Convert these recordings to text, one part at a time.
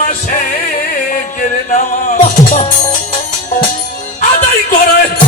মাসে কেড়ে নেওয়া আদায় করে।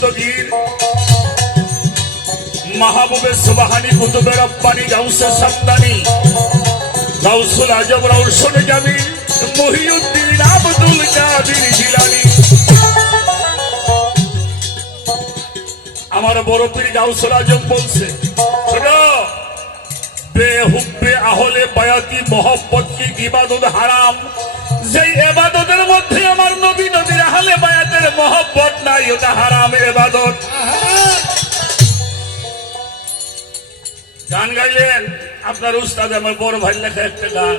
দোস্তগীর মাহবুবে সুবাহানি কুতুবে রব্বানি গাউসে সামদানি গাউসুল মহিউদ্দিন আব্দুল কাদির জিলানি। আমার বড় পীর গাউসুল আজম বলছে বেহুব্বে আহলে বায়াতি মোহব্বত কি ইবাদত হারাম। যেই এবাদতের মধ্যে আপনার উস্তাদ আমার বড় ভাই লেখা একটা গান।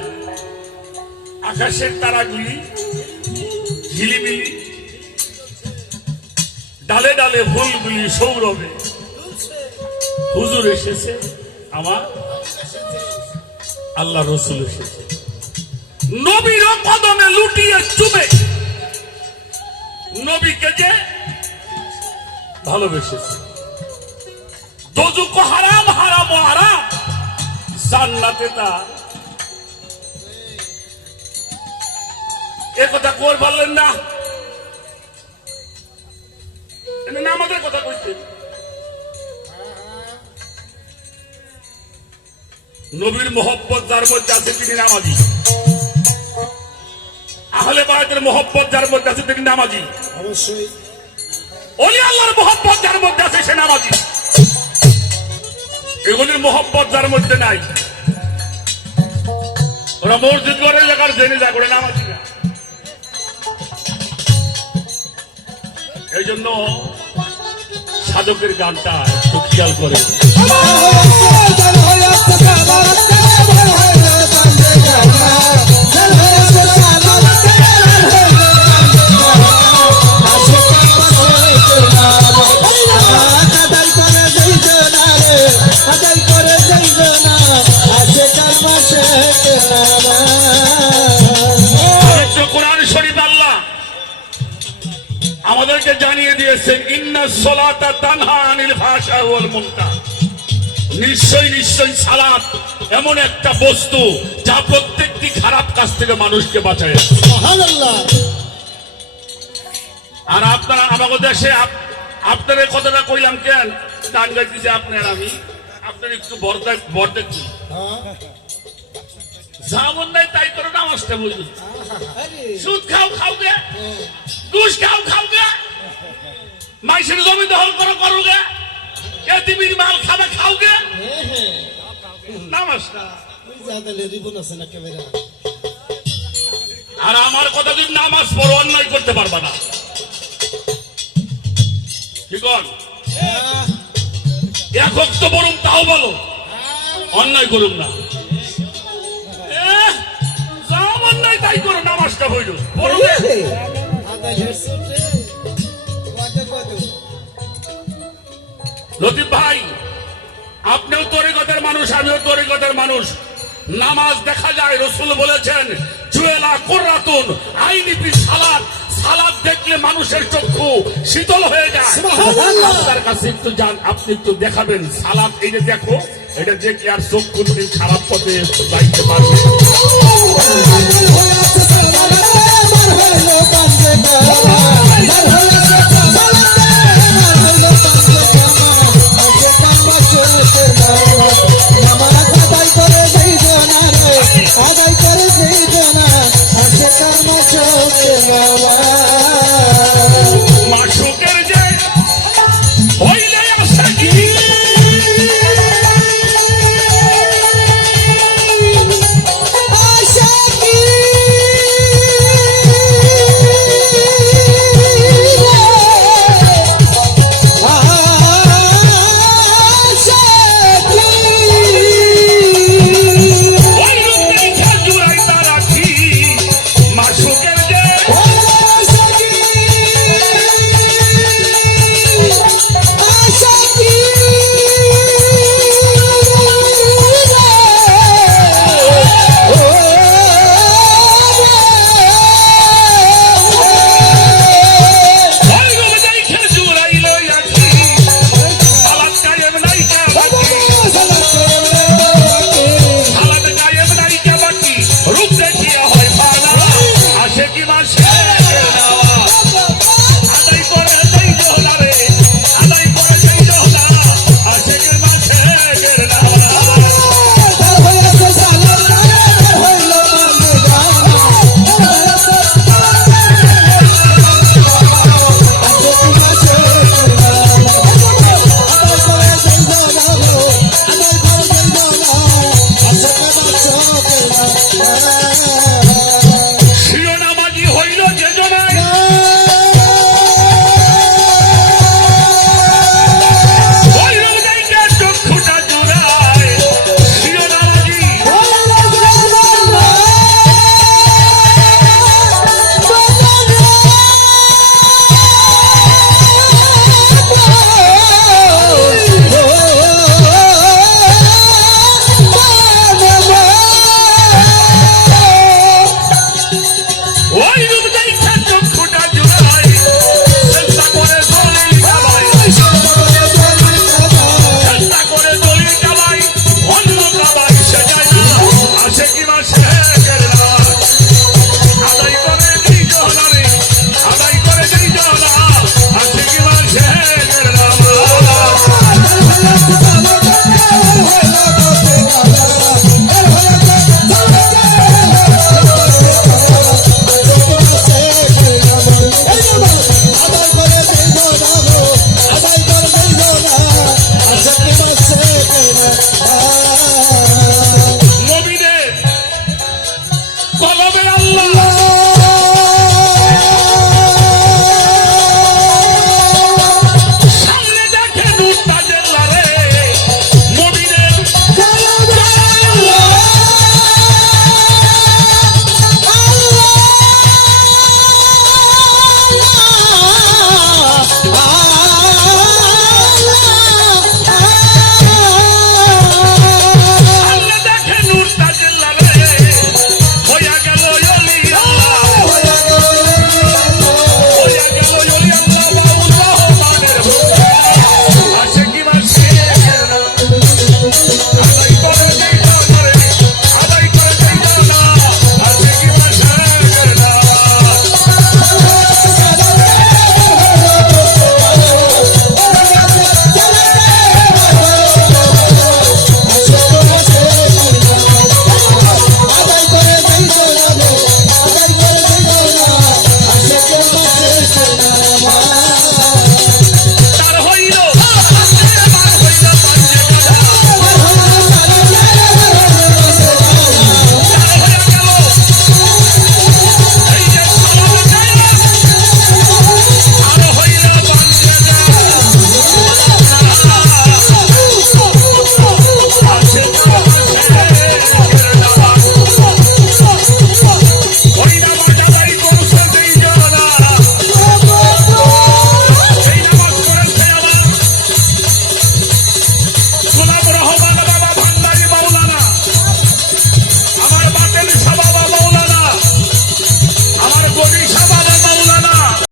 আকাশের তারাগুলি ঝিলিমিলি, ডালে ডালে ফুলগুলি সৌরভে। হুজুর এসেছে, আমার আল্লাহ রসুল এসেছে। নবীর কদমে লুটিয়ে চুবে নবীকে যে ভালোবেসেছে। দোজুক হারাম হারাম হারাম। জান্নাতে তার এ কথা কর পারলেন না। আমাদের কথা কইতেন নবীর মোহব্বত যার মধ্যে আছে তিনি নামাজি। আহলে বায়াতের মোহব্বত যার মধ্যে আছে তিনি নামাজি। অবশ্যই। অলি আল্লাহর মোহব্বত যার মধ্যে আছে সে নামাজি। এগুলির মোহব্বত যার মধ্যে নাই। ওরা মসজিদ করে এলাকার জেনে যা করে নামাজ এই জন্য সাধকের গানটা একটু করে। পবিত্র কোরআন শরীফ আল্লাহ আমাদেরকে জানিয়ে দিয়েছেন ইন্না সলাতা তানহা আনিল ভাষা ওয়াল মুনকার। নিশ্চয় নিশ্চয় সালাত এমন একটা বস্তু যা প্রত্যেকটি খারাপ কাজ থেকে মানুষকে বাঁচায়। আর আপনারা আমাকে দেশে আপ- আপনার এই কথাটা কইলাম কেন? গান গাইতেছে আপনার আমি। আপনার একটু বরদা বরদা কি যেমন নাই তাই করে নামাজটা বুঝুন সুদ খাও খাও গে। ঘুষ খাও খাও গে। মাইসের জমি দখল করো করো গে। এতিমির মাল খাবে খাও গে। আর আমার কথা যদি নামাজ পড়ো অন্যায় করতে পারবা না। কি কর? একক তো বরং তাও বলো। অন্যায় করুন না। ভাই, আপনিও তরিকতের মানুষ, আমিও তরিকতের মানুষ। নামাজ দেখা যায়, রসুল বলেছেন, জুয়েলা কোর্রাতুন, আইনি পি সালাদ দেখলে মানুষের চক্ষু শীতল হয়ে যায়। আপনার কাছে একটু যান আপনি একটু দেখাবেন। সালাদ এই যে দেখো এটা দেখলে আর চক্ষু খারাপ পথে যাইতে পারবে